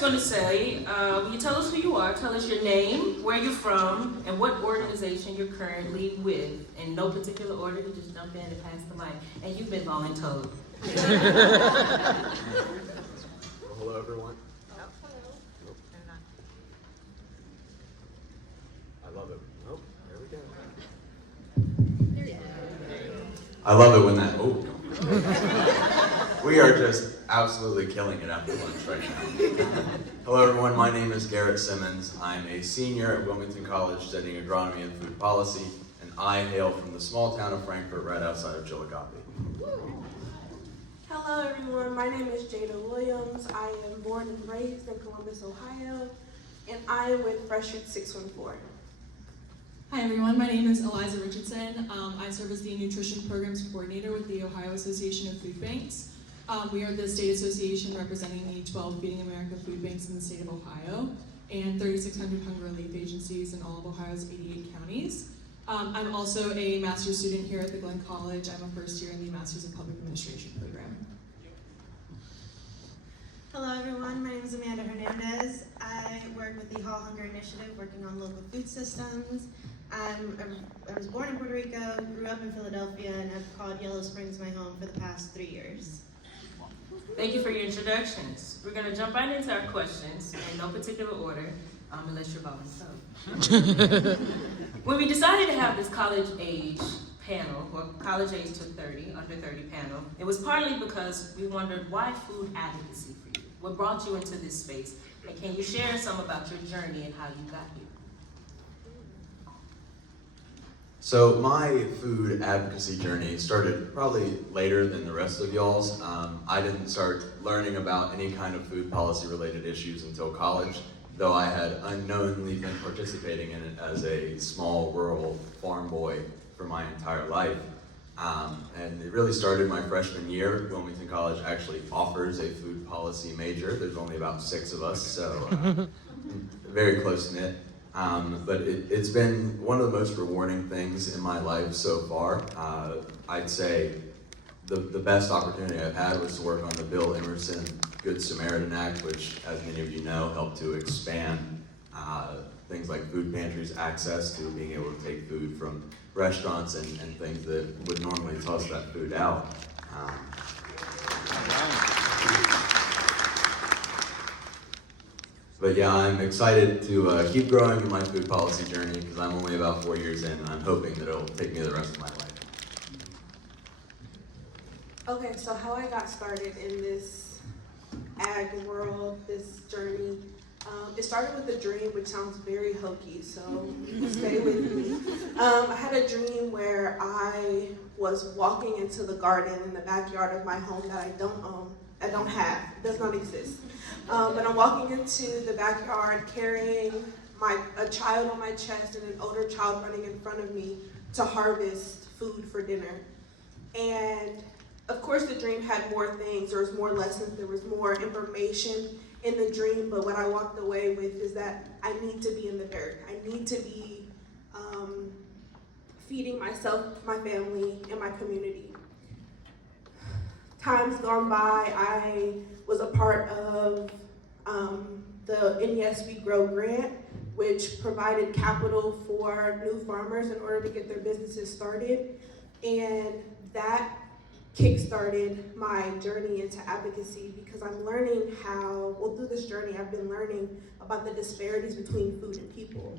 Going to say, will you tell us who you are, tell us your name, where you're from, and what organization you're currently with. In no particular order, you just jump in and pass the mic. And you've been voluntold. Hello, everyone. Oh, hello. Nope. I love it. Oh, there we go. I love it when that, we are just absolutely killing it after lunch right now. Hello everyone, my name is Garrett Simmons. I'm a senior at Wilmington College studying agronomy and food policy, and I hail from the small town of Frankfort right outside of Chillicothe. Hello everyone, my name is Jada Williams. I am born and raised in Columbus, Ohio, and I am with Grassroots 614. Hi everyone, my name is Eliza Richardson. I serve as the Nutrition Programs Coordinator with the Ohio Association of Foodbanks. We are the state association representing the 12 Feeding America food banks in the state of Ohio and 3,600 hunger relief agencies in all of Ohio's 88 counties. I'm also a master's student here at the Glenn College. I'm a first year in the Masters of Public Administration program. Hello everyone, my name is Amanda Hernandez. I work with the Hall Hunger Initiative working on local food systems. I was born in Puerto Rico, grew up in Philadelphia, and have called Yellow Springs my home for the past 3 years. Thank you for your introductions. We're going to jump right into our questions in no particular order, unless you're voluntold. When we decided to have this college age panel, or college age to 30, under 30 panel, it was partly because we wondered why food advocacy for you? What brought you into this space? And can you share some about your journey and how you got here? So my food advocacy journey started probably later than the rest of y'all's. I didn't start learning about any kind of food policy related issues until college, though I had unknowingly been participating in it as a small rural farm boy for my entire life. And it really started my freshman year. Wilmington College actually offers a food policy major. There's only about 6 of us, so very close-knit. But it's been one of the most rewarding things in my life so far. I'd say the best opportunity I've had was to work on the Bill Emerson Good Samaritan Act, which, as many of you know, helped to expand things like food pantries' access to being able to take food from restaurants and things that would normally toss that food out. But yeah, I'm excited to keep growing in my food policy journey because I'm only about 4 years in, and I'm hoping that it'll take me the rest of my life. Okay, so how I got started in this ag world, this journey, it started with a dream, which sounds very hokey, so stay with me. I had a dream where I was walking into the garden in the backyard of my home that I don't have, it does not exist. But I'm walking into the backyard carrying a child on my chest and an older child running in front of me to harvest food for dinner. And of course the dream had more things, there was more lessons, there was more information in the dream, but what I walked away with is that I need to be in the dirt. I need to be feeding myself, my family, and my community. Times gone by, I was a part of the NES We Grow grant, which provided capital for new farmers in order to get their businesses started. And that kick-started my journey into advocacy because I'm learning through this journey, I've been learning about the disparities between food and people.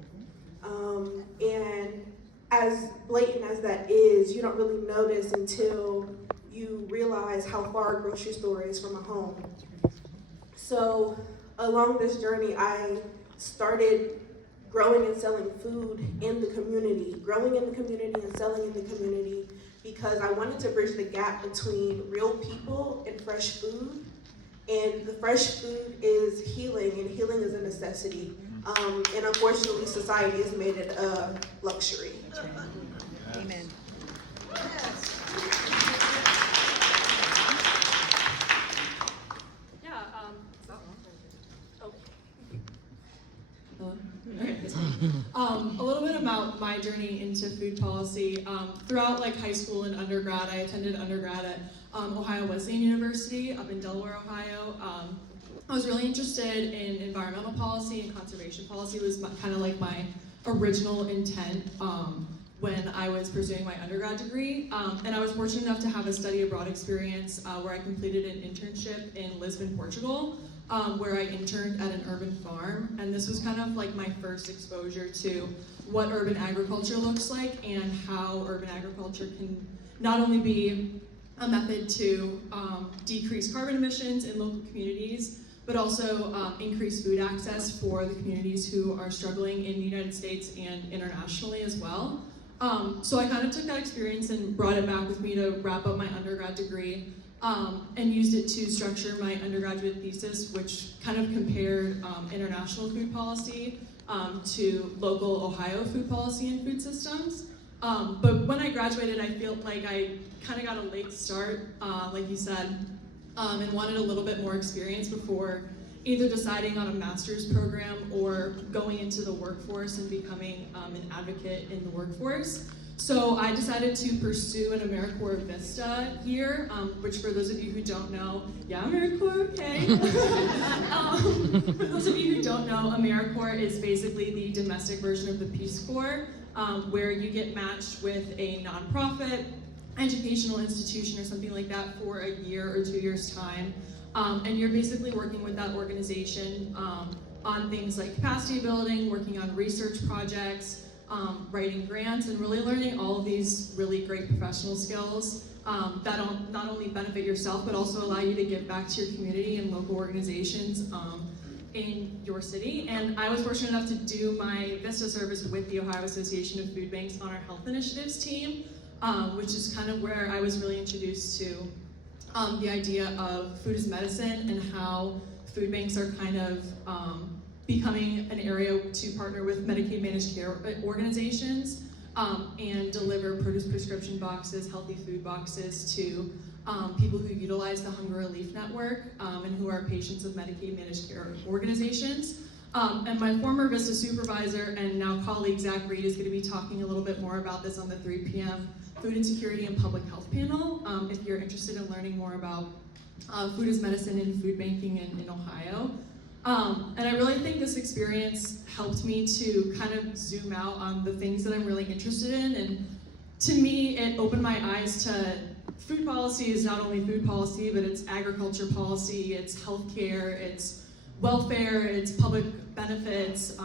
And as blatant as that is, you don't really notice until you realize how far a grocery store is from a home. So along this journey, I started growing and selling food in the community, growing in the community and selling in the community because I wanted to bridge the gap between real people and fresh food. And the fresh food is healing, and healing is a necessity. And unfortunately, society has made it a luxury. Amen. A little bit about my journey into food policy. Throughout high school and undergrad, I attended undergrad at Ohio Wesleyan University up in Delaware, Ohio. I was really interested in environmental policy and conservation policy. Was kind of like my original intent when I was pursuing my undergrad degree. And I was fortunate enough to have a study abroad experience where I completed an internship in Lisbon, Portugal, where I interned at an urban farm. And this was kind of like my first exposure to what urban agriculture looks like and how urban agriculture can not only be a method to decrease carbon emissions in local communities, but also increase food access for the communities who are struggling in the United States and internationally as well. So I kind of took that experience and brought it back with me to wrap up my undergrad degree and used it to structure my undergraduate thesis, which kind of compared international food policy to local Ohio food policy and food systems. But when I graduated, I feel like I kind of got a late start, like you said, and wanted a little bit more experience before either deciding on a master's program or going into the workforce and becoming an advocate in the workforce. So I decided to pursue an AmeriCorps Vista here, which for those of you who don't know, yeah, AmeriCorps, okay. For those of you who don't know, AmeriCorps is basically the domestic version of the Peace Corps, where you get matched with a nonprofit, educational institution or something like that for a year or 2 years' time. And you're basically working with that organization on things like capacity building, working on research projects, writing grants, and really learning all of these really great professional skills that not only benefit yourself, but also allow you to give back to your community and local organizations in your city. And I was fortunate enough to do my VISTA service with the Ohio Association of Foodbanks on our health initiatives team, which is kind of where I was really introduced to the idea of food as medicine and how food banks are kind of becoming an area to partner with Medicaid managed care organizations and deliver produce prescription boxes, healthy food boxes to people who utilize the Hunger Relief Network and who are patients of Medicaid managed care organizations. And my former VISTA supervisor and now colleague, Zach Reed, is going to be talking a little bit more about this on the 3 p.m. Food Insecurity and Public Health panel, if you're interested in learning more about food as medicine and food banking in Ohio. And I really think this experience helped me to kind of zoom out on the things that I'm really interested in. And to me, it opened my eyes to food policy is not only food policy, but it's agriculture policy, it's healthcare, it's welfare, it's public benefits,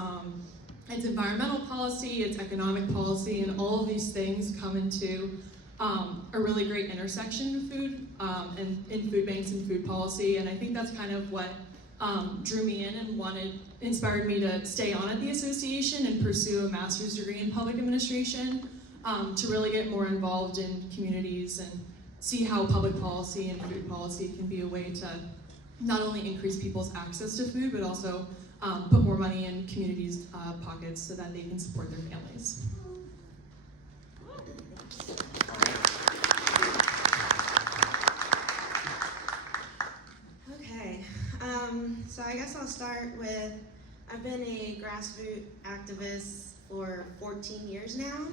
it's environmental policy, it's economic policy, and all of these things come into a really great intersection in food and in food banks and food policy. And I think that's kind of what drew me in and inspired me to stay on at the association and pursue a master's degree in public administration to really get more involved in communities and see how public policy and food policy can be a way to not only increase people's access to food, but also put more money in communities' pockets so that they can support their families. Okay, so I guess I'll start with, I've been a grassroots activist for 14 years now,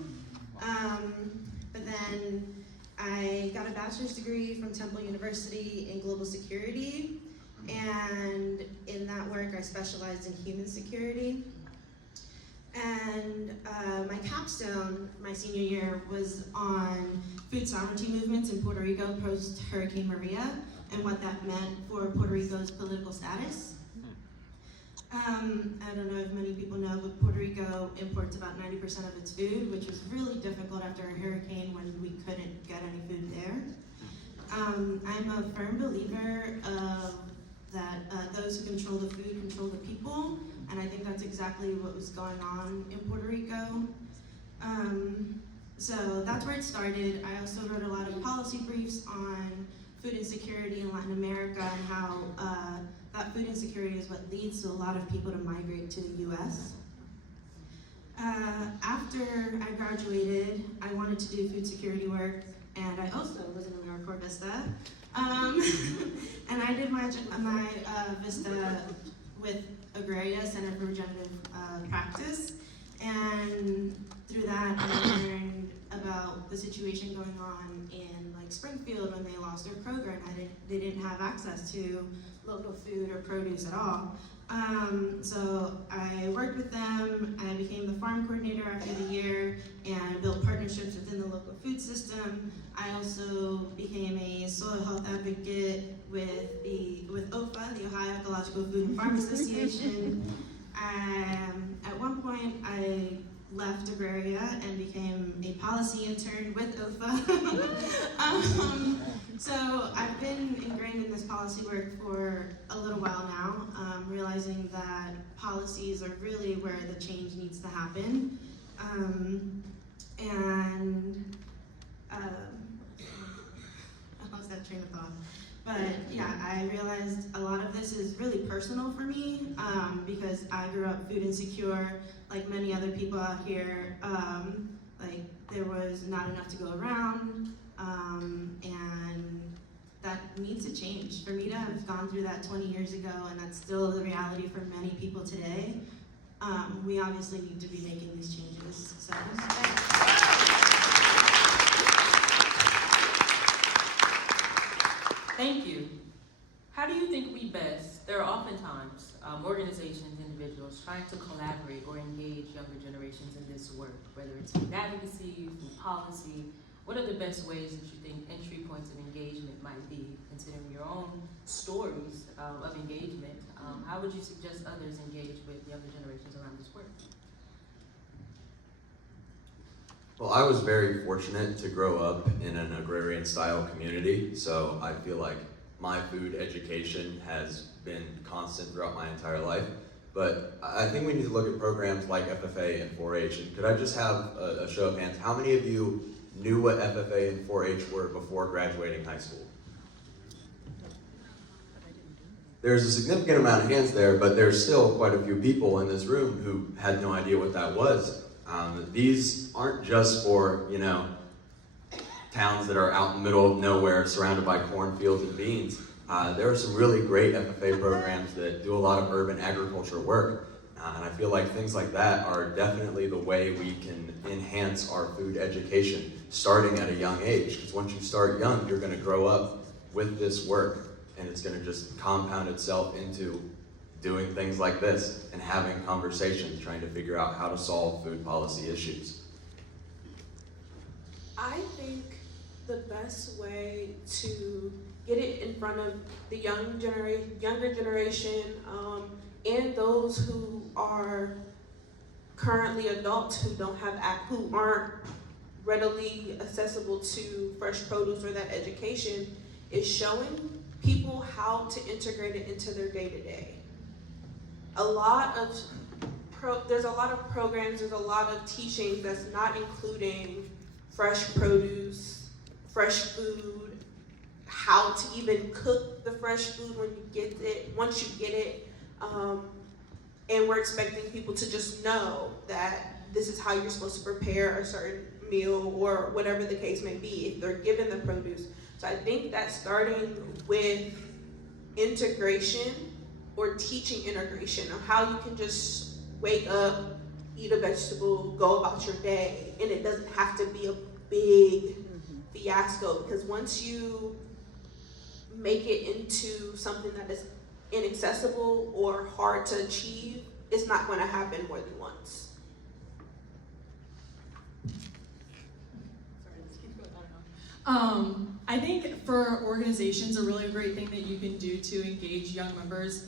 but then I got a bachelor's degree from Temple University in global security, and in that work I specialized in human security. And my capstone, my senior year, was on food sovereignty movements in Puerto Rico post-Hurricane Maria and what that meant for Puerto Rico's political status. I don't know if many people know, but Puerto Rico imports about 90% of its food, which was really difficult after a hurricane when we couldn't get any food there. I'm a firm believer that those who control the food control the people, and I think that's exactly what was going on in Puerto Rico. So that's where it started. I also wrote a lot of policy briefs on food insecurity in Latin America and how that food insecurity is what leads to a lot of people to migrate to the US. After I graduated, I wanted to do food security work, and I also was in AmeriCorps Vista. And I did my Vista with Agraria, Center for Regenerative Practice, and through that I learned about the situation going on in like like Springfield when they lost their Kroger and they didn't have access to local food or produce at all. So I worked with them, I became the farm coordinator after the year and built partnerships within the local food system. I also became a soil health advocate with OFA, the Ohio Ecological Food and Farm Association. At one point, I left Agraria and became a policy intern with OFA. So I've been ingrained in this policy work for a little while now, realizing that policies are really where the change needs to happen. I lost that train of thought. But yeah, I realized a lot of this is really personal for me because I grew up food insecure, like many other people out here. Like there was not enough to go around, and that needs to change. For me to have gone through that 20 years ago, and that's still the reality for many people today, we obviously need to be making these changes. So. Thank you. How do you think we best, there are oftentimes organizations, individuals trying to collaborate or engage younger generations in this work, whether it's food advocacy, food policy. What are the best ways that you think entry points of engagement might be, considering your own stories of engagement? How would you suggest others engage with younger generations around this work? Well, I was very fortunate to grow up in an agrarian style community, so I feel like my food education has been constant throughout my entire life. But I think we need to look at programs like FFA and 4-H. And could I just have a show of hands? How many of you knew what FFA and 4-H were before graduating high school? There's a significant amount of hands there, but there's still quite a few people in this room who had no idea what that was. These aren't just for, towns that are out in the middle of nowhere surrounded by cornfields and beans. There are some really great FFA programs that do a lot of urban agriculture work. And I feel like things like that are definitely the way we can enhance our food education starting at a young age. Because once you start young, you're going to grow up with this work, and it's going to just compound itself into doing things like this and having conversations, trying to figure out how to solve food policy issues. I think the best way to get it in front of the younger generation, and those who are currently adults who aren't readily accessible to fresh produce or that education, is showing people how to integrate it into their day-to-day. There's a lot of programs, there's a lot of teaching that's not including fresh produce, fresh food, how to even cook the fresh food once you get it. And we're expecting people to just know that this is how you're supposed to prepare a certain meal or whatever the case may be if they're given the produce. So I think that starting with integration or teaching integration of how you can just wake up, eat a vegetable, go about your day, and it doesn't have to be a big fiasco, because once you make it into something that is inaccessible or hard to achieve, it's not going to happen more than once. I think for organizations, a really great thing that you can do to engage young members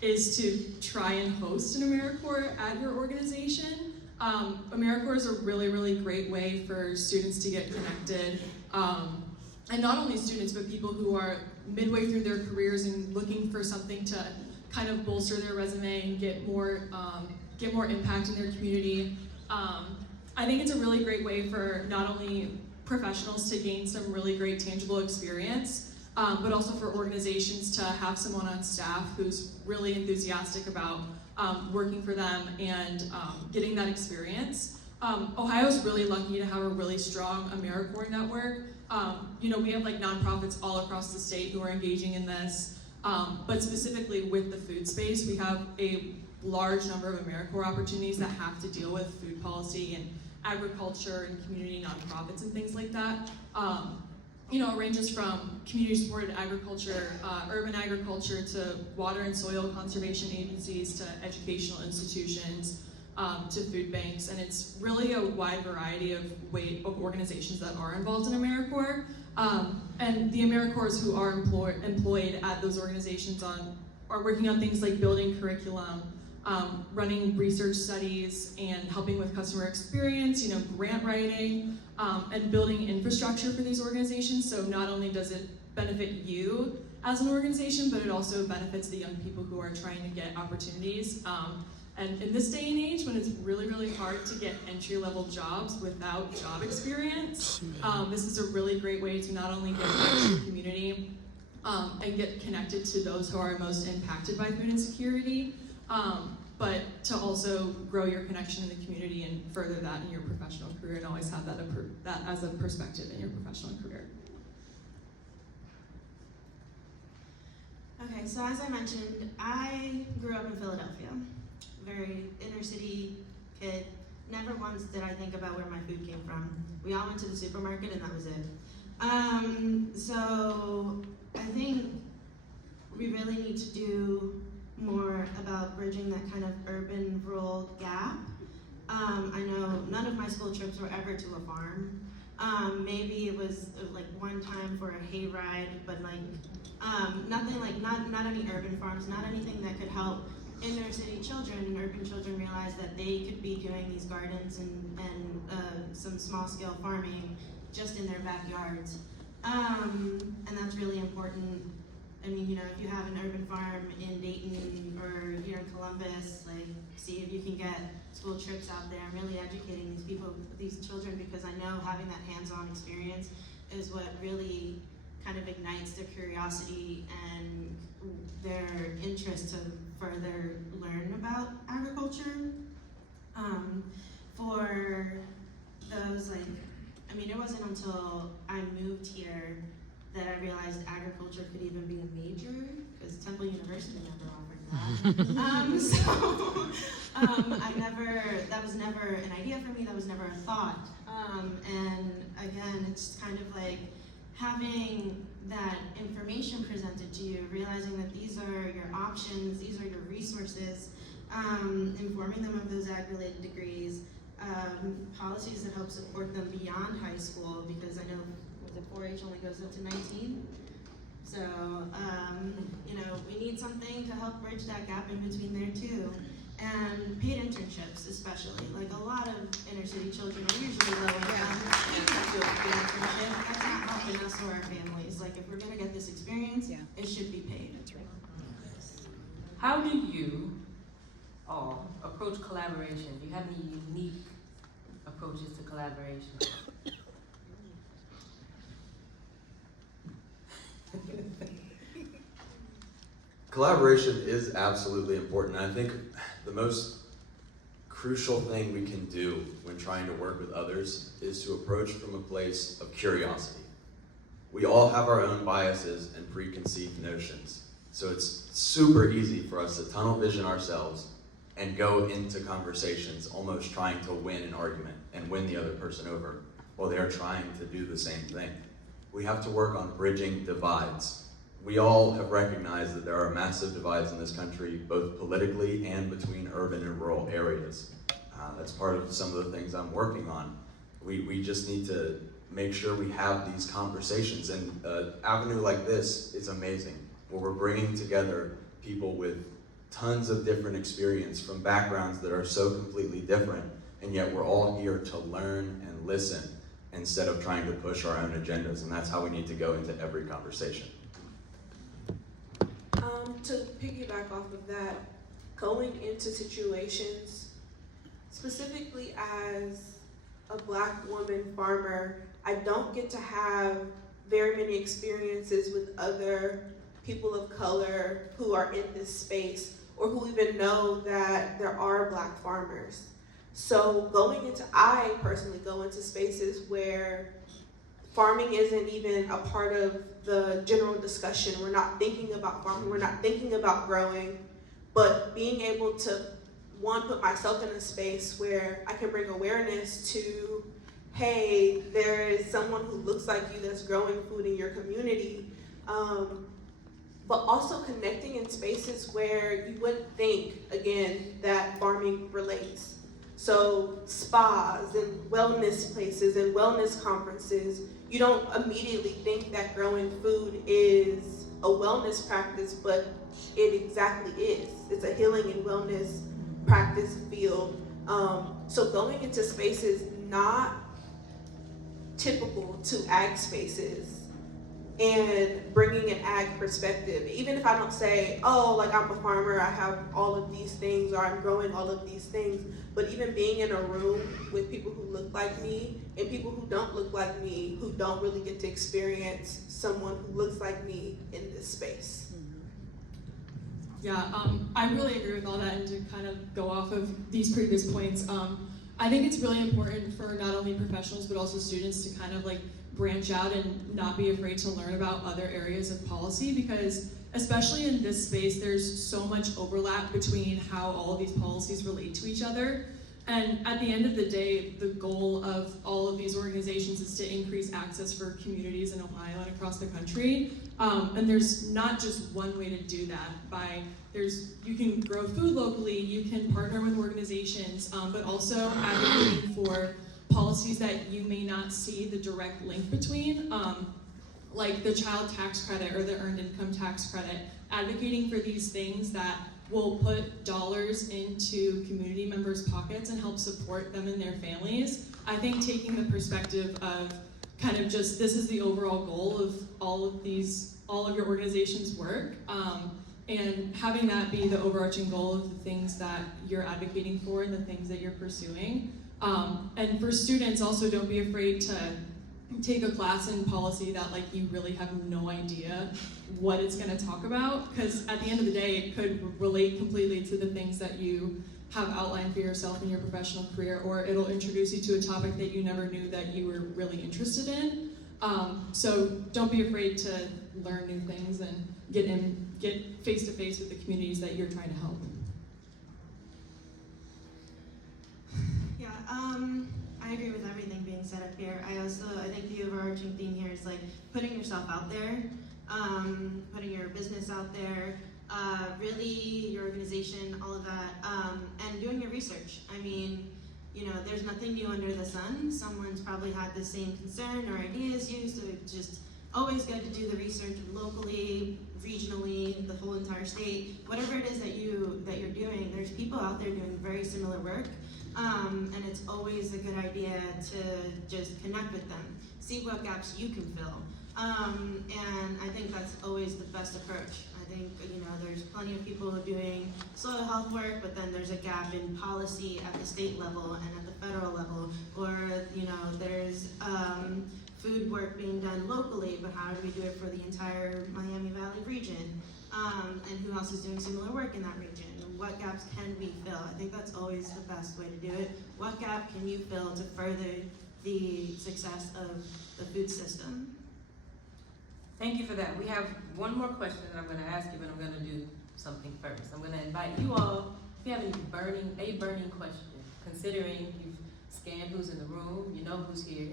is to try and host an AmeriCorps at your organization. AmeriCorps is a really, really great way for students to get connected. And not only students, but people who are midway through their careers and looking for something to kind of bolster their resume and get more impact in their community. I think it's a really great way for not only professionals to gain some really great tangible experience, but also for organizations to have someone on staff who's really enthusiastic about working for them and getting that experience. Ohio's really lucky to have a really strong AmeriCorps network. We have like nonprofits all across the state who are engaging in this, but specifically with the food space, we have a large number of AmeriCorps opportunities that have to deal with food policy and agriculture and community nonprofits and things like that. it ranges from community-supported agriculture, urban agriculture, to water and soil conservation agencies, to educational institutions, to food banks, and it's really a wide variety of organizations that are involved in AmeriCorps. And the AmeriCorps who are employed at those organizations are working on things like building curriculum, running research studies, and helping with customer experience, grant writing, and building infrastructure for these organizations. So not only does it benefit you as an organization, but it also benefits the young people who are trying to get opportunities. And in this day and age, when it's really, really hard to get entry-level jobs without job experience, this is a really great way to not only get into the community and get connected to those who are most impacted by food insecurity, but to also grow your connection in the community and further that in your professional career, and always have that as a perspective in your professional career. Okay, so as I mentioned, I grew up in Philadelphia. Very inner city kid. Never once did I think about where my food came from. We all went to the supermarket and that was it. So I think we really need to do more about bridging that kind of urban-rural gap. I know none of my school trips were ever to a farm. Maybe it was like one time for a hayride, but like nothing like, not any urban farms, not anything that could help inner city children and urban children realize that they could be doing these gardens and some small scale farming just in their backyards. And that's really important. I mean, if you have an urban farm in Dayton or here in Columbus, like, see if you can get school trips out there and really educating these people, these children, because I know having that hands-on experience is what really kind of ignites their curiosity and their interest to further learn about agriculture. For those, it wasn't until I moved here that I realized agriculture could even be a major, because Temple University never offered that. That was never an idea for me, that was never a thought. And again, it's kind of like having that information presented to you, realizing that these are your options, these are your resources, informing them of those ag-related degrees, policies that help support them beyond high school, because I know the 4-H only goes up to 19. So, we need something to help bridge that gap in between there too. And paid internships especially. Like, a lot of inner city children are usually low income. We can't do a paid internship. That's not helping us or our families. Like, if we're gonna get this experience, it should be paid. That's right. How do you all approach collaboration? Do you have any unique approaches to collaboration? Collaboration is absolutely important. I think the most crucial thing we can do when trying to work with others is to approach from a place of curiosity. We all have our own biases and preconceived notions, so it's super easy for us to tunnel vision ourselves and go into conversations almost trying to win an argument and win the other person over while they're trying to do the same thing. We have to work on bridging divides. We all have recognized that there are massive divides in this country, both politically and between urban and rural areas. That's part of some of the things I'm working on. We just need to make sure we have these conversations, and an avenue like this is amazing, where we're bringing together people with tons of different experience from backgrounds that are so completely different, and yet we're all here to learn and listen instead of trying to push our own agendas, and that's how we need to go into every conversation. To piggyback off of that, going into situations, specifically as a Black woman farmer, I don't get to have very many experiences with other people of color who are in this space or who even know that there are Black farmers. So I personally go into spaces where farming isn't even a part of the general discussion. We're not thinking about farming, we're not thinking about growing, but being able to, one, put myself in a space where I can bring awareness to, hey, there is someone who looks like you that's growing food in your community. But also connecting in spaces where you wouldn't think, again, that farming relates. So spas and wellness places and wellness conferences, you don't immediately think that growing food is a wellness practice, but it exactly is. It's a healing and wellness practice field. So going into spaces not typical to ag spaces and bringing an ag perspective, even if I don't say, oh, like I'm a farmer, I have all of these things, or I'm growing all of these things, but even being in a room with people who look like me and people who don't look like me, who don't really get to experience someone who looks like me in this space. Yeah, I really agree with all that, and to kind of go off of these previous points, I think it's really important for not only professionals but also students to kind of like branch out and not be afraid to learn about other areas of policy, because especially in this space, there's so much overlap between how all of these policies relate to each other. And at the end of the day, the goal of all of these organizations is to increase access for communities in Ohio and across the country. And there's not just one way to do that. You can grow food locally, you can partner with organizations, but also advocating for policies that you may not see the direct link between, like the child tax credit or the earned income tax credit, advocating for these things that will put dollars into community members' pockets and help support them and their families. I think taking the perspective of kind of just, this is the overall goal of all of your organization's work, and having that be the overarching goal of the things that you're advocating for and the things that you're pursuing. And for students, also don't be afraid to take a class in policy that like you really have no idea what it's going to talk about, because at the end of the day it could relate completely to the things that you have outlined for yourself in your professional career, or it'll introduce you to a topic that you never knew that you were really interested in. So don't be afraid to learn new things and get face to face with the communities that you're trying to help. Yeah, I agree with everything being said up here. I think the overarching theme here is like putting yourself out there, putting your business out there, really your organization, all of that, and doing your research. I mean, you know, there's nothing new under the sun. Someone's probably had the same concern or idea as you, so it's just always good to do the research locally, regionally, the whole entire state, whatever it is that you're doing. There's people out there doing very similar work. And it's always a good idea to just connect with them, see what gaps you can fill. And I think that's always the best approach. I think, you know, there's plenty of people doing soil health work, but then there's a gap in policy at the state level and at the federal level, or, you know, there's food work being done locally, but how do we do it for the entire Miami Valley region? And who else is doing similar work in that region? What gaps can we fill? I think that's always the best way to do it. What gap can you fill to further the success of the food system? Thank you for that. We have one more question that I'm going to ask you, but I'm going to do something first. I'm going to invite you all, if you have any burning question, considering you've scanned who's in the room, you know who's here,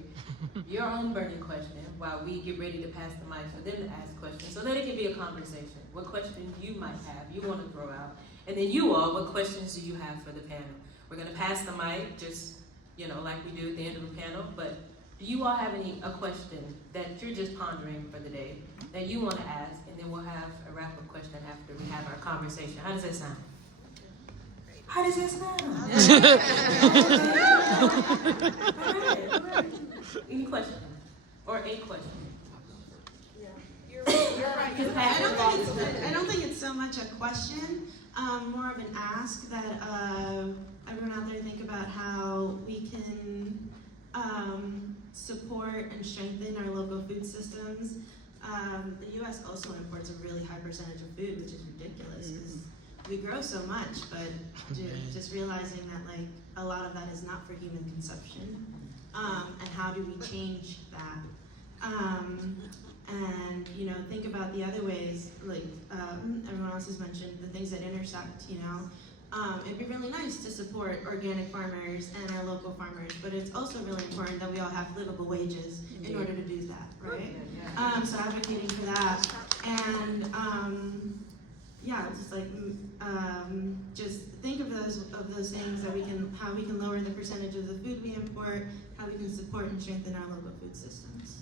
your own burning question, while we get ready to pass the mic for them to ask questions, so that it can be a conversation. What question you might have, you want to throw out. And then you all, what questions do you have for the panel? We're going to pass the mic, just, you know, like we do at the end of the panel, but do you all have a question that you're just pondering for the day that you want to ask, and then we'll have a wrap-up question after we have our conversation. How does that sound? How does that sound? All right. Any question? Or a question? You're right. I don't think it's so much a question, more of an ask that everyone out there think about how we can support and strengthen our local food systems. The U.S. also imports a really high percentage of food, which is ridiculous because we grow so much, but just realizing that like a lot of that is not for human consumption, and how do we change that? And you know, think about the other ways, like everyone else has mentioned, the things that intersect. You know, it'd be really nice to support organic farmers and our local farmers, but it's also really important that we all have livable wages in order to do that, right? So advocating for that, and just like just think of those things that how we can lower the percentage of the food we import, how we can support and strengthen our local food systems.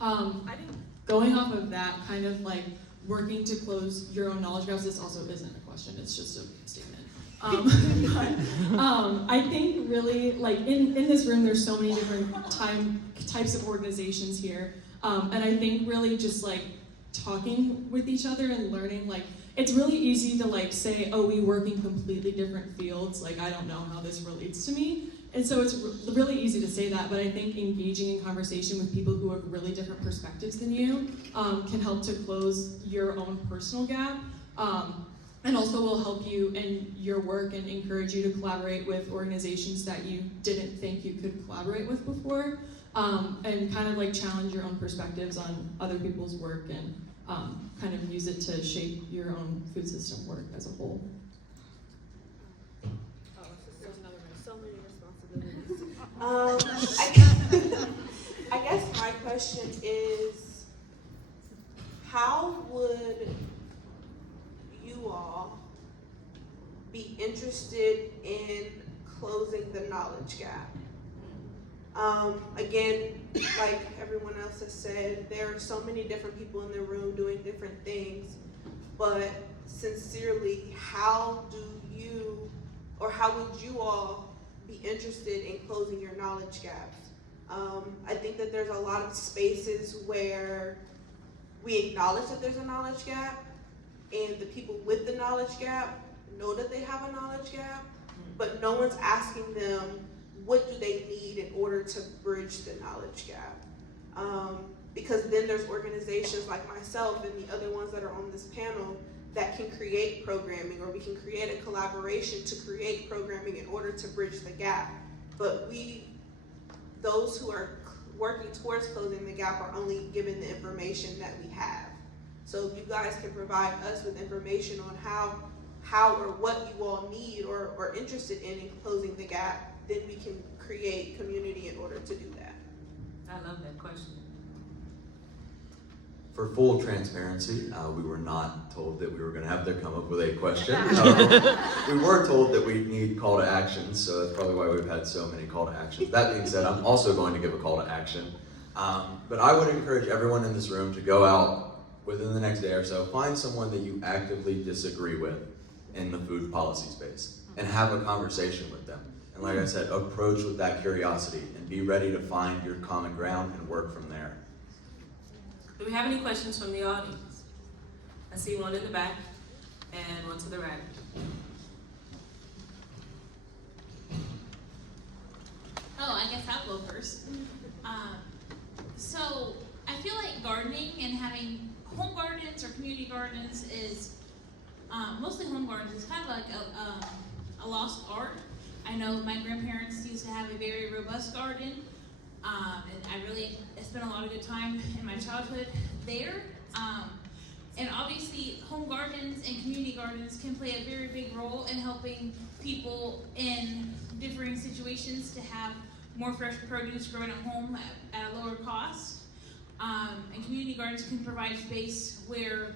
I think going off of that, kind of like working to close your own knowledge gaps, this also isn't a question, it's just a statement. I think really, like in this room, there's so many different types of organizations here. And I think really just like talking with each other and learning, like it's really easy to like say, oh, we work in completely different fields, like I don't know how this relates to me. And so it's really easy to say that, but I think engaging in conversation with people who have really different perspectives than you can help to close your own personal gap, and also will help you in your work and encourage you to collaborate with organizations that you didn't think you could collaborate with before, and kind of like challenge your own perspectives on other people's work and kind of use it to shape your own food system work as a whole. I guess my question is, how would you all be interested in closing the knowledge gap? Again, like everyone else has said, there are so many different people in the room doing different things, but sincerely, how would you all be interested in closing your knowledge gaps? I think that there's a lot of spaces where we acknowledge that there's a knowledge gap, and the people with the knowledge gap know that they have a knowledge gap, but no one's asking them what do they need in order to bridge the knowledge gap. Because then there's organizations like myself and the other ones that are on this panel that can create programming, or we can create a collaboration to create programming in order to bridge the gap. But those who are working towards closing the gap are only given the information that we have. So if you guys can provide us with information on how or what you all need or are interested in closing the gap, then we can create community in order to do that. I love that question. For full transparency, we were not told that we were going to have to come up with a question. We were told that we need call to actions, so that's probably why we've had so many call to actions. That being said, I'm also going to give a call to action. But I would encourage everyone in this room to go out within the next day or so, find someone that you actively disagree with in the food policy space, and have a conversation with them. And like I said, approach with that curiosity and be ready to find your common ground and work from there. Do we have any questions from the audience? I see one in the back and one to the right. Oh, I guess I'll go first. So I feel like gardening and having home gardens or community gardens is mostly home gardens. It's kind of like a lost art. I know my grandparents used to have a very robust garden, and I spent a lot of good time in my childhood there. And obviously, home gardens and community gardens can play a very big role in helping people in differing situations to have more fresh produce grown at home at a lower cost. And community gardens can provide space where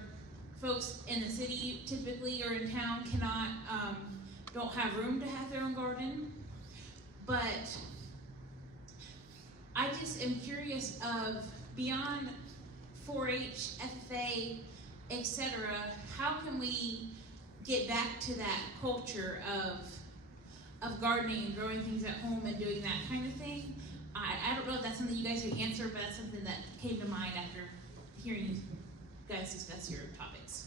folks in the city typically or in town don't have room to have their own garden. But I just am curious of beyond 4-H, FFA, etc., how can we get back to that culture of gardening and growing things at home and doing that kind of thing? I don't know if that's something you guys would answer, but that's something that came to mind after hearing you guys discuss your topics.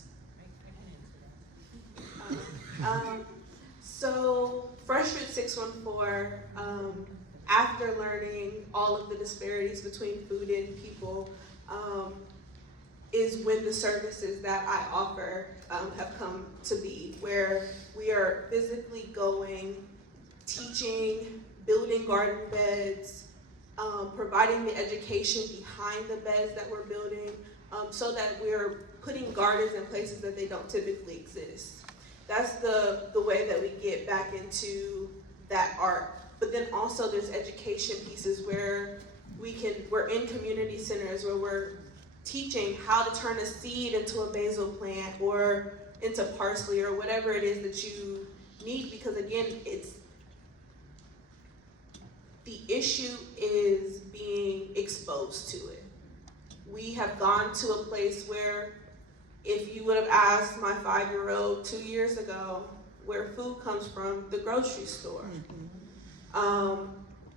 So Fruit 614, after learning all of the disparities between food and people, is when the services that I offer have come to be, where we are physically going, teaching, building garden beds, providing the education behind the beds that we're building, so that we're putting gardens in places that they don't typically exist. that's the way that we get back into that art. But then also there's education pieces where we're in community centers where we're teaching how to turn a seed into a basil plant or into parsley or whatever it is that you need, because again, the issue is being exposed to it. We have gone to a place where if you would have asked my 5-year-old 2 years ago where food comes from, the grocery store.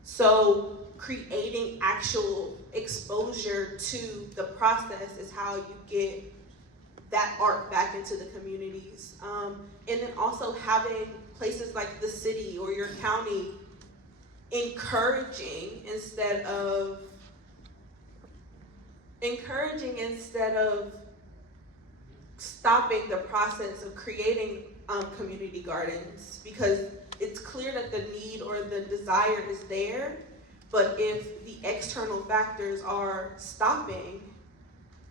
So creating actual exposure to the process is how you get that art back into the communities. And then also having places like the city or your county encouraging instead of stopping the process of creating community gardens, because it's clear that the need or the desire is there, but if the external factors are stopping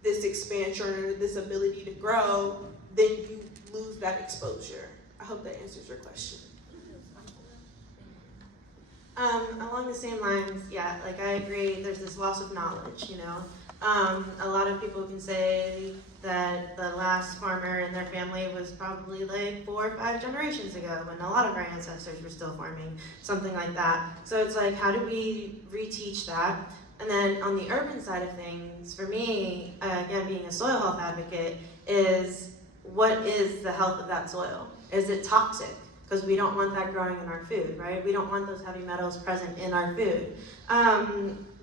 this expansion or this ability to grow, then you lose that exposure. I hope that answers your question. Along the same lines, yeah, like I agree, there's this loss of knowledge, you know. A lot of people can say that the last farmer in their family was probably like 4 or 5 generations ago when a lot of our ancestors were still farming, something like that. So it's like, how do we reteach that? And then on the urban side of things, for me, again, being a soil health advocate, is what is the health of that soil? Is it toxic? Because we don't want that growing in our food, right? We don't want those heavy metals present in our food.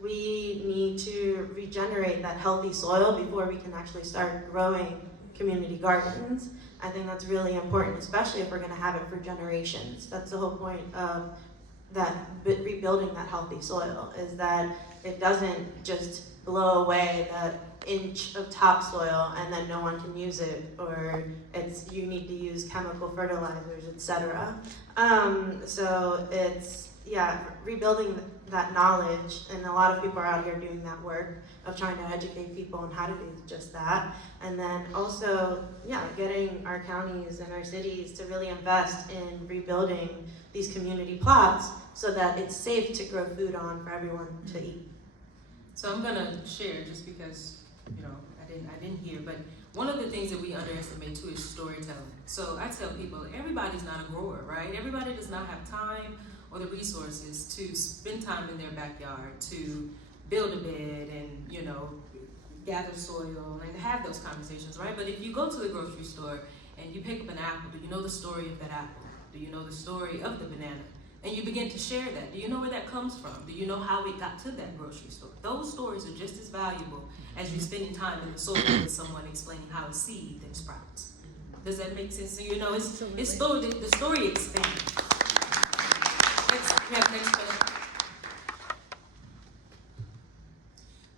We need to regenerate that healthy soil before we can actually start growing community gardens. I think that's really important, especially if we're gonna have it for generations. That's the whole point of that, rebuilding that healthy soil, is that it doesn't just blow away that inch of topsoil and then no one can use it, or you need to use chemical fertilizers, etc. So it's, yeah, rebuilding that knowledge, and a lot of people are out here doing that work of trying to educate people on how to do just that. And then also, yeah, getting our counties and our cities to really invest in rebuilding these community plots so that it's safe to grow food on for everyone to eat. So I'm gonna share, just because, you know, I didn't hear, but one of the things that we underestimate too is storytelling. So I tell people, everybody's not a grower, right? Everybody does not have time or the resources to spend time in their backyard to build a bed and, you know, gather soil and have those conversations, right? But if you go to the grocery store and you pick up an apple, do you know the story of that apple? Do you know the story of the banana? And you begin to share that. Do you know where that comes from? Do you know how it got to that grocery store? Those stories are just as valuable as you spending time in the soil with someone explaining how a seed then sprouts. Does that make sense? So, you know, the story expands. Next question.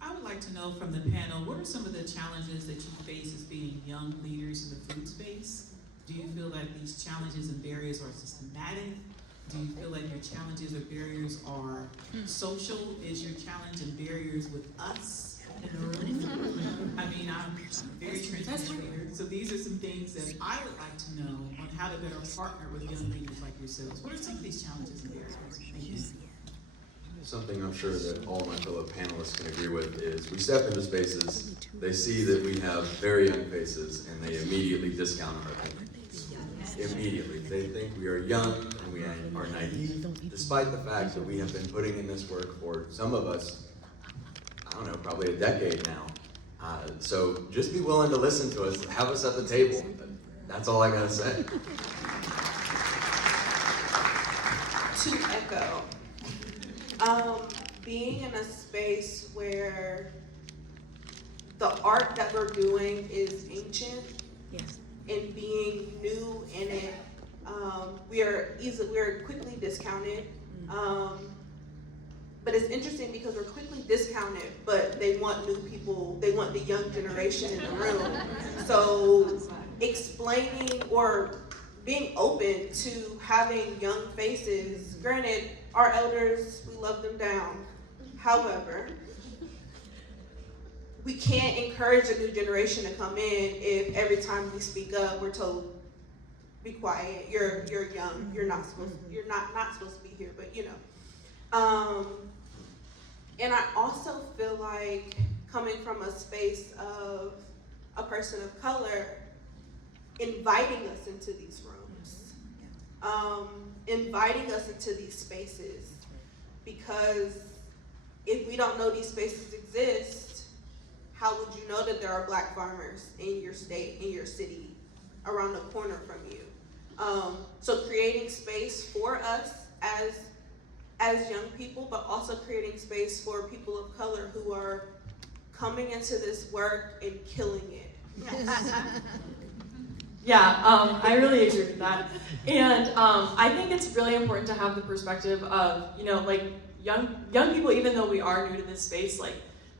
I would like to know from the panel, what are some of the challenges that you face as being young leaders in the food space? Do you feel like these challenges and barriers are systematic? Do you feel like your challenges or barriers are social? Is your challenge and barriers with us in the room? I mean, I'm very transparent here. So these are some things that I would like to know on how to better partner with young leaders like yourselves. What are some of these challenges and barriers? Thank you. Something I'm sure that all my fellow panelists can agree with is we step into spaces, they see that we have very young faces, and they immediately discount our thinking. Immediately. They think we are young and we are naive, despite the fact that we have been putting in this work for some of us, I don't know, probably a decade now. So just be willing to listen to us, have us at the table. That's all I gotta say. To echo, being in a space where the art that we're doing is ancient, Yes. and being new in it, we are quickly discounted. But it's interesting because we're quickly discounted, but they want new people, they want the young generation in the room. So explaining or being open to having young faces, granted, our elders, we love them down. However, we can't encourage a new generation to come in if every time we speak up, we're told, be quiet. You're young. You're not supposed to be here, but you know. And I also feel like coming from a space of a person of color, inviting us into these rooms, inviting us into these spaces, because if we don't know these spaces exist, how would you know that there are Black farmers in your state, in your city, around the corner from you? So creating space for us as young people, but also creating space for people of color who are coming into this work and killing it. Yeah, I really agree with that. And I think it's really important to have the perspective of, you know, like young people, even though we are new to this space, like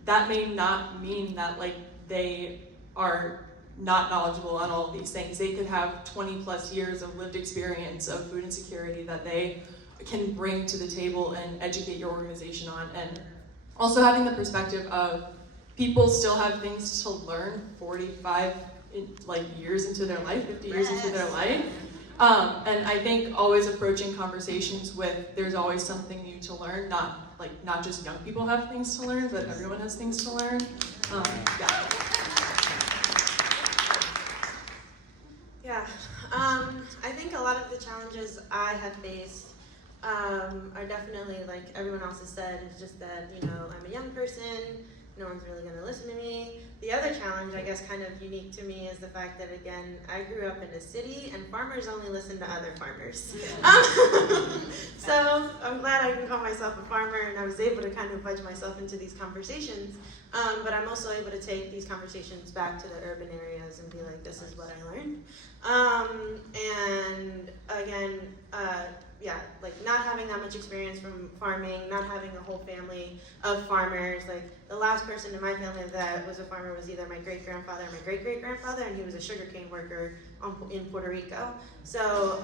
that may not mean that like they are not knowledgeable on all of these things. They could have 20 plus years of lived experience of food insecurity that they can bring to the table and educate your organization on. And also having the perspective of people still have things to learn 45 years into their life, 50 years into their life. And I think always approaching conversations with there's always something new to learn, not just young people have things to learn, but everyone has things to learn. Yeah, I think a lot of the challenges I have faced are definitely, like everyone else has said, it's just that, you know, I'm a young person, no one's really going to listen to me. The other challenge, I guess, kind of unique to me is the fact that, again, I grew up in a city and farmers only listen to other farmers. So I'm glad I can call myself a farmer, and I was able to kind of wedge myself into these conversations. But I'm also able to take these conversations back to the urban areas and be like, this is what I learned. And again, yeah, like not having that much experience from farming, not having a whole family of farmers. Like the last person in my family that was a farmer was either my great-grandfather or my great-great-grandfather, and he was a sugarcane worker in Puerto Rico. So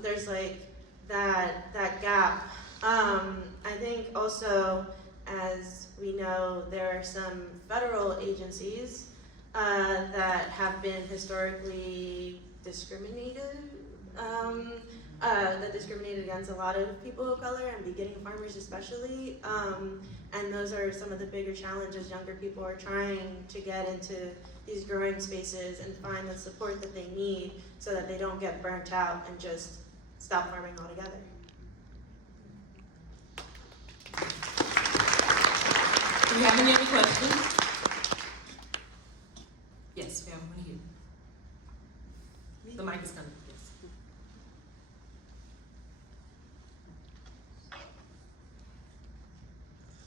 there's like that gap. I think also, as we know, there are some federal agencies that have been historically discriminated. That discriminated against a lot of people of color and beginning farmers especially. And those are some of the bigger challenges younger people are trying to get into these growing spaces and find the support that they need so that they don't get burnt out and just stop farming altogether. Do you have any other questions? Yes, ma'am, I want to hear. The mic is coming. Yes.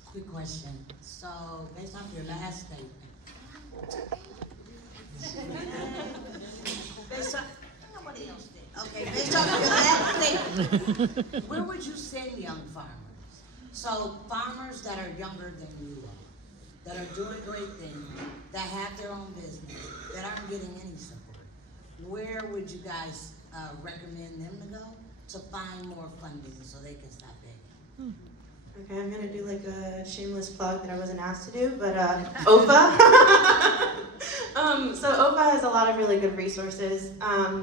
Quick question. So, based off your last statement, based on nobody else did. Okay, based off your last statement, where would you send young farmers? So, farmers that are younger than you are, that are doing great things, that have their own business, that aren't getting any support. Where would you guys recommend them to go to find more funding so they can stop begging? Okay, I'm gonna do like a shameless plug that I wasn't asked to do, but OFA. So OFA has a lot of really good resources.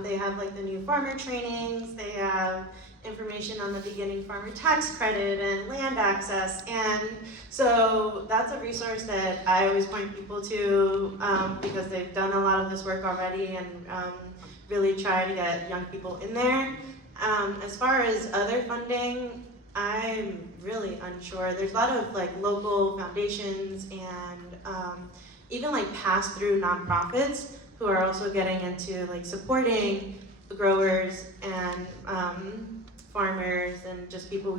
They have like the new farmer trainings, they have information on the beginning farmer tax credit and land access, and so that's a resource that I always point people to because they've done a lot of this work already and really try to get young people in there. As far as other funding, I'm really unsure. There's a lot of like local foundations and even like pass-through nonprofits who are also getting into like supporting growers and farmers and just people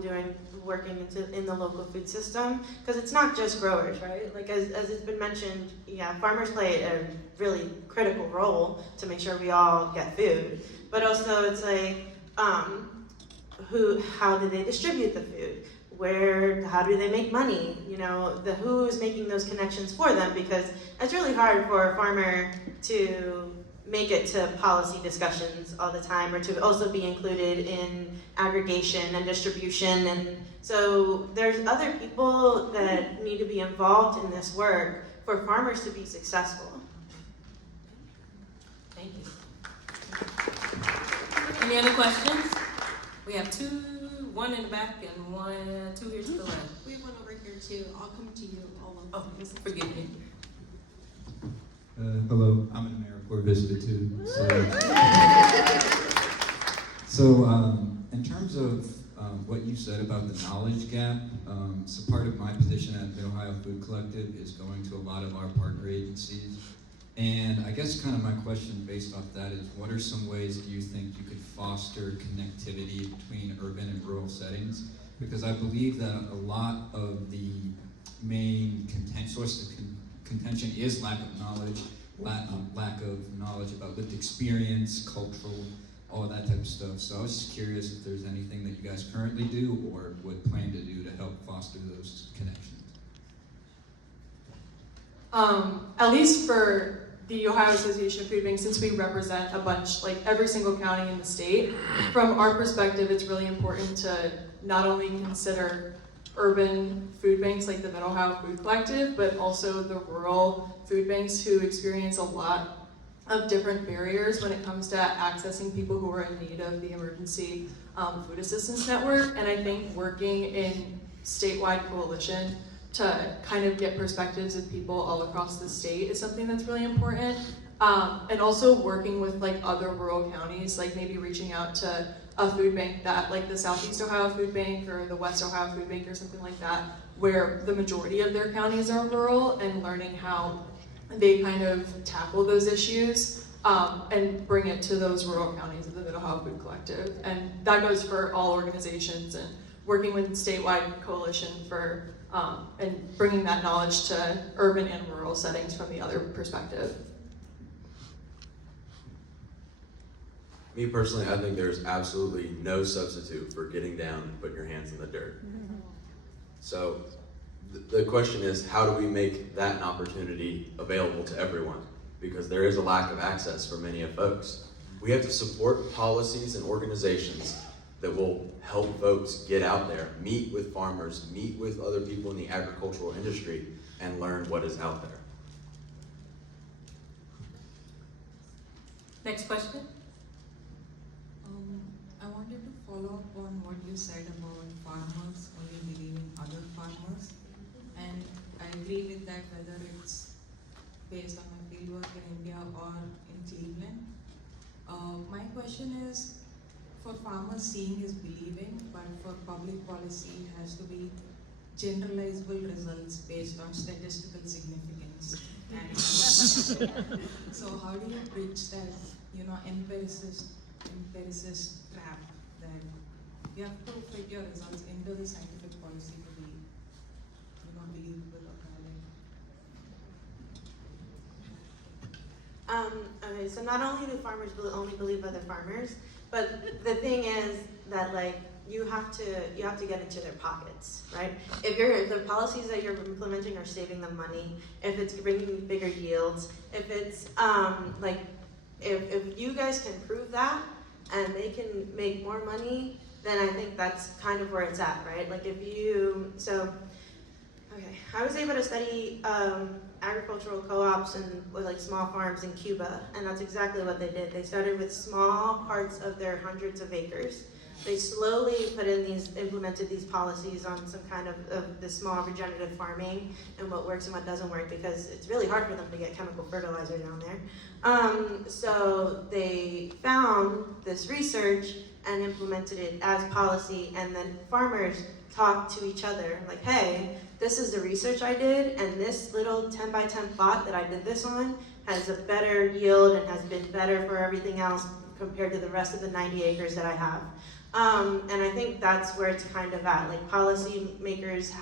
working in the local food system, because it's not just growers, right? Like as it's been mentioned, yeah, farmers play a really critical role to make sure we all get food, but also it's like how do they distribute the food? How do they make money? You know, who's making those connections for them, because it's really hard for a farmer to make it to policy discussions all the time, or to also be included in aggregation and distribution. And so there's other people that need to be involved in this work for farmers to be successful. Thank you. Any other questions? We have two, one in the back and two here to the left. We have one over here too. I'll come to you. Oh, forgive me. Hello, I'm an AmeriCorps visitor too. So in terms of what you said about the knowledge gap, so part of my position at Mid-Ohio Food Collective is going to a lot of our partner agencies. And I guess kind of my question based off that is, what are some ways do you think you could foster connectivity between urban and rural settings? Because I believe that a lot of the main source of contention is lack of knowledge, lack of knowledge about lived experience, cultural, all of that type of stuff. So I was just curious if there's anything that you guys currently do or would plan to do to help foster those connections. At least for the Ohio Association of Foodbanks, since we represent a bunch, like every single county in the state, from our perspective, it's really important to not only consider urban food banks like the Mid-Ohio Food Collective, but also the rural food banks who experience a lot of different barriers when it comes to accessing people who are in need of the emergency food assistance network. And I think working in statewide coalition to kind of get perspectives of people all across the state is something that's really important. And also working with like other rural counties, like maybe reaching out to a food bank that like the Southeast Ohio Food Bank or the West Ohio Food Bank or something like that, where the majority of their counties are rural, and learning how they kind of tackle those issues and bring it to those rural counties of the Mid-Ohio Food Collective. And that goes for all organizations, and working with statewide coalition for and bringing that knowledge to urban and rural settings from the other perspective. Me personally, I think there's absolutely no substitute for getting down and putting your hands in the dirt. So the question is, how do we make that an opportunity available to everyone? Because there is a lack of access for many of folks. We have to support policies and organizations that will help folks get out there, meet with farmers, meet with other people in the agricultural industry, and learn what is out there. Next question. I wanted to follow up on what you said about farmers only believing other farmers, and I agree with that, whether it's based on my fieldwork in India or in Cleveland. My question is, for farmers, seeing is believing, but for public policy, it has to be generalizable results based on statistical significance. And so how do you bridge that, empiricist trap that you have to fit your results into the scientific policy to be, believable or valid? Okay, so not only do farmers only believe other farmers, but the thing is that you have to get into their pockets, right? If the policies that you're implementing are saving them money, if it's bringing bigger yields, if it's if you guys can prove that and they can make more money, then I think that's kind of where it's at, right? I was able to study agricultural co-ops and with small farms in Cuba, and that's exactly what they did. They started with small parts of their hundreds of acres. They slowly implemented these policies on some kind of this small regenerative farming and what works and what doesn't work, because it's really hard for them to get chemical fertilizer down there. So they found this research and implemented it as policy, and then farmers talked to each other like, hey, this is the research I did, and this little 10 by 10 plot that I did this on has a better yield and has been better for everything else compared to the rest of the 90 acres that I have. And I think that's where it's kind of at. Policy makers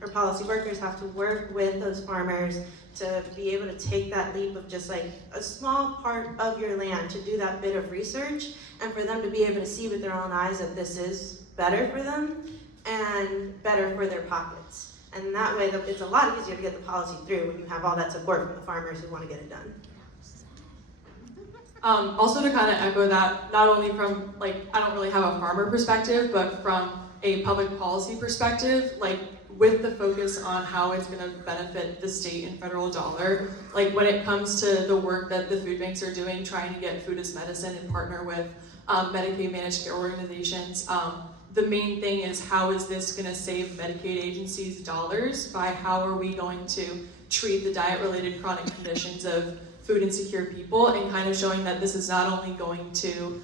or policy workers have to work with those farmers to be able to take that leap of just a small part of your land to do that bit of research, and for them to be able to see with their own eyes that this is better for them and better for their pockets. And that way, it's a lot easier to get the policy through when you have all that support from the farmers who want to get it done. Also to kind of echo that, not only from, I don't really have a farmer perspective, but from a public policy perspective, with the focus on how it's gonna benefit the state and federal dollar, when it comes to the work that the food banks are doing, trying to get food as medicine and partner with Medicaid managed care organizations. The main thing is, how is this going to save Medicaid agencies dollars by how are we going to treat the diet-related chronic conditions of food insecure people, and kind of showing that this is not only going to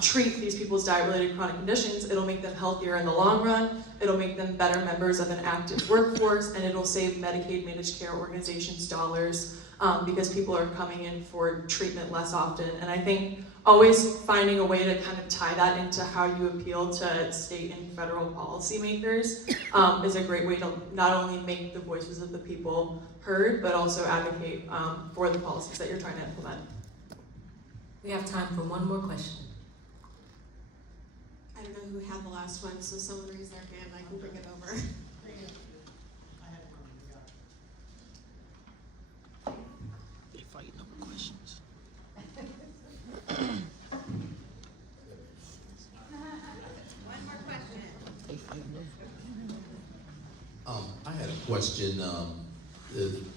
treat these people's diet-related chronic conditions, it'll make them healthier in the long run, it'll make them better members of an active workforce, and it'll save Medicaid managed care organizations dollars because people are coming in for treatment less often. And I think always finding a way to kind of tie that into how you appeal to state and federal policymakers is a great way to not only make the voices of the people heard, but also advocate for the policies that you're trying to implement. We have time for one more question. I don't know who had the last one, so someone raise their hand, I can bring it over. They fighting over questions. One more question. They fighting over. I had a question.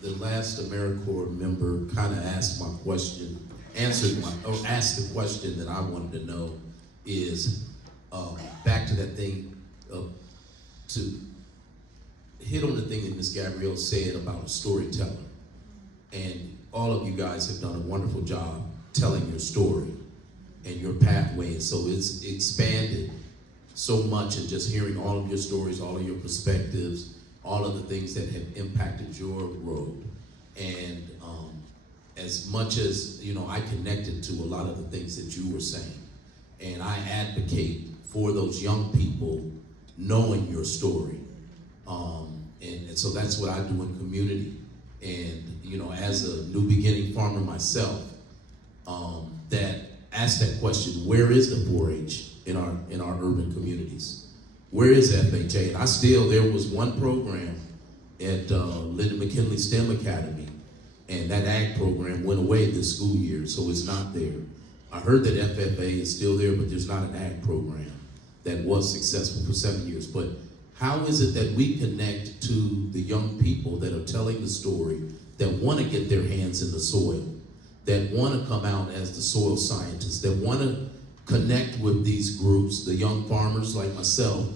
The last AmeriCorps member kind of asked my question, asked the question that I wanted to know is back to that thing to hit on the thing that Ms. Gabrielle said about a storyteller. And all of you guys have done a wonderful job telling your story and your pathway. And so it's expanded so much, and just hearing all of your stories, all of your perspectives, all of the things that have impacted your road. And as much as, you know, I connected to a lot of the things that you were saying, and I advocate for those young people knowing your story. And so that's what I do in community. And, you know, as a new beginning farmer myself, that ask that question, where is the 4-H in our urban communities? Where is FHA? And there was one program at Lyndon McKinley STEM Academy, and that ag program went away this school year, so it's not there. I heard that FFA is still there, but there's not an ag program that was successful for 7 years. But how is it that we connect to the young people that are telling the story, that want to get their hands in the soil, that want to come out as the soil scientists, that want to connect with these groups, the young farmers like myself,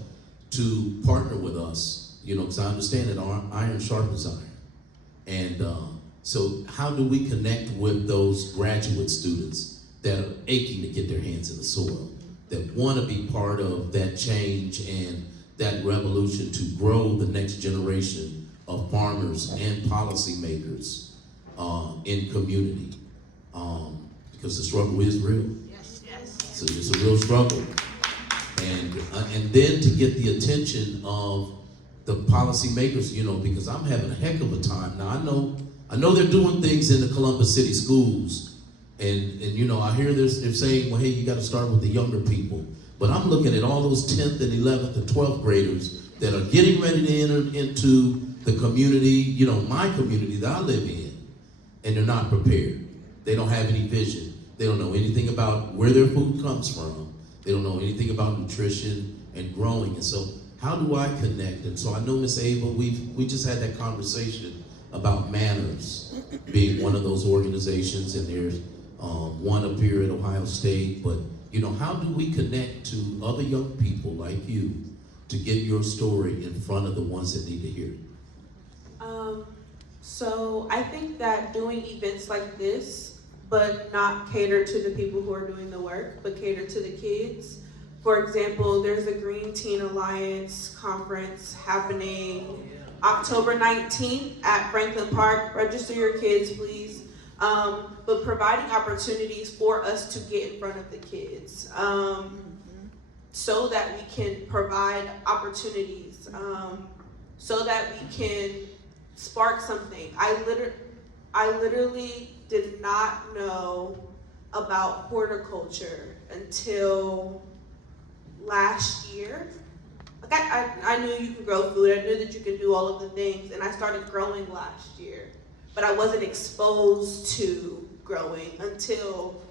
to partner with us, you know, because I understand that iron sharpens iron. And so how do we connect with those graduate students that are aching to get their hands in the soil, that want to be part of that change and that revolution to grow the next generation of farmers and policymakers in community? Because the struggle is real. So it's a real struggle. And then to get the attention of the policymakers, you know, because I'm having a heck of a time. Now I know they're doing things in the Columbus City schools, and you know, I hear they're saying, well, hey, you got to start with the younger people. But I'm looking at all those 10th and 11th and 12th graders that are getting ready to enter into the community, you know, my community that I live in, and they're not prepared. They don't have any vision. They don't know anything about where their food comes from. They don't know anything about nutrition and growing. And so how do I connect? And so I know, Miss Ava, we just had that conversation about Manners being one of those organizations, and there's one up here at Ohio State. But, you know, how do we connect to other young people like you to get your story in front of the ones that need to hear it? So I think that doing events like this, but not cater to the people who are doing the work, but cater to the kids. For example, there's a Green Teen Alliance conference happening October 19th at Franklin Park. Register your kids, please. But providing opportunities for us to get in front of the kids, so that we can provide opportunities, so that we can spark something. I literally did not know about horticulture until last year. Like I knew you could grow food, I knew that you could do all of the things, and I started growing last year. But I wasn't exposed to growing until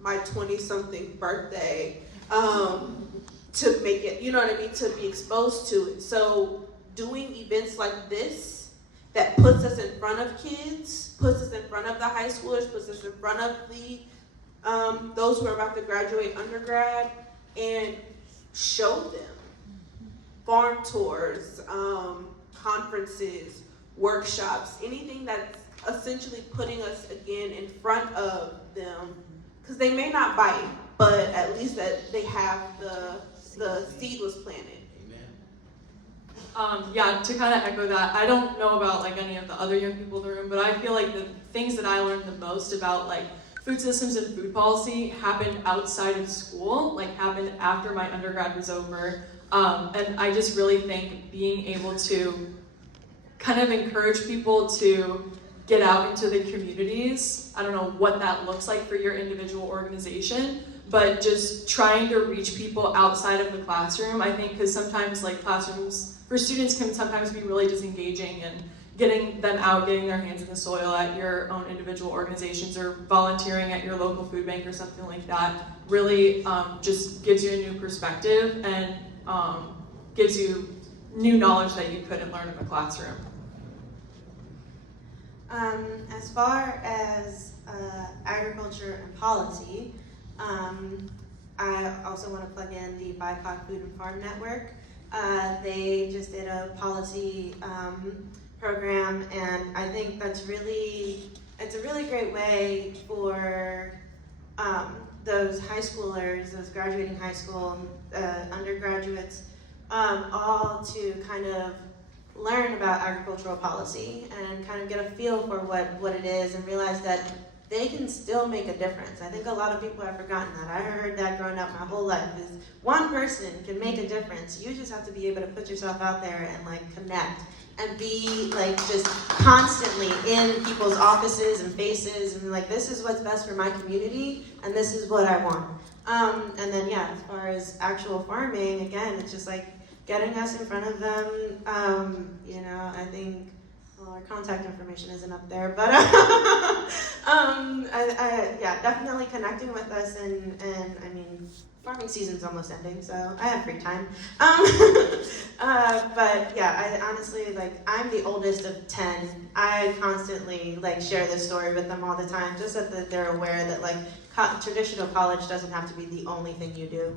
my 20-something birthday, to make it, you know what I mean, to be exposed to it. So doing events like this that puts us in front of kids, puts us in front of the high schoolers, puts us in front of the those who are about to graduate undergrad, and show them farm tours, conferences, workshops, anything that's essentially putting us again in front of them, because they may not bite, but at least that they have the seed was planted. Yeah, to kind of echo that, I don't know about like any of the other young people in the room, but I feel like the things that I learned the most about like food systems and food policy happened outside of school, like happened after my undergrad was over. And I just really think being able to kind of encourage people to get out into the communities, I don't know what that looks like for your individual organization, but just trying to reach people outside of the classroom, I think, because sometimes like classrooms for students can sometimes be really disengaging, and getting them out, getting their hands in the soil at your own individual organizations or volunteering at your local food bank or something like that really just gives you a new perspective and gives you new knowledge that you couldn't learn in the classroom. As far as agriculture and policy, I also want to plug in the BIPOC Food and Farm Network. They just did a policy program, and I think it's a really great way for those high schoolers, those graduating high school, undergraduates, all to kind of learn about agricultural policy and kind of get a feel for what it is and realize that they can still make a difference. I think a lot of people have forgotten that. I heard that growing up my whole life, is one person can make a difference. You just have to be able to put yourself out there and like connect and be like just constantly in people's offices and faces and like, this is what's best for my community and this is what I want. And then yeah, as far as actual farming, again, it's just like getting us in front of them. You know, I think, well, our contact information isn't up there, but yeah, definitely connecting with us, and I mean, farming season's almost ending, so I have free time. But yeah, I honestly, like, I'm the oldest of 10. I constantly like share this story with them all the time, just so that they're aware that like traditional college doesn't have to be the only thing you do.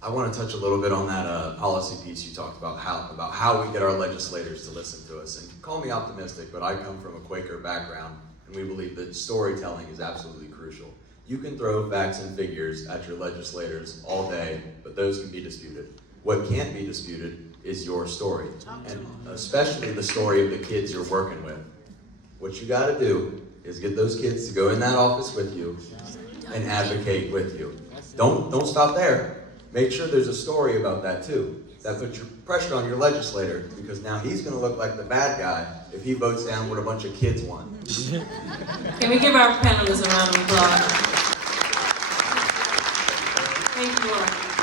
I want to touch a little bit on that policy piece you talked about how we get our legislators to listen to us. And call me optimistic, but I come from a Quaker background, and we believe that storytelling is absolutely crucial. You can throw facts and figures at your legislators all day, but those can be disputed. What can't be disputed is your story, and especially the story of the kids you're working with. What you got to do is get those kids to go in that office with you and advocate with you. Don't stop there. Make sure there's a story about that too. That puts your pressure on your legislator, because now he's going to look like the bad guy if he votes down what a bunch of kids want. Can we give our panelists a round of applause? Thank you all.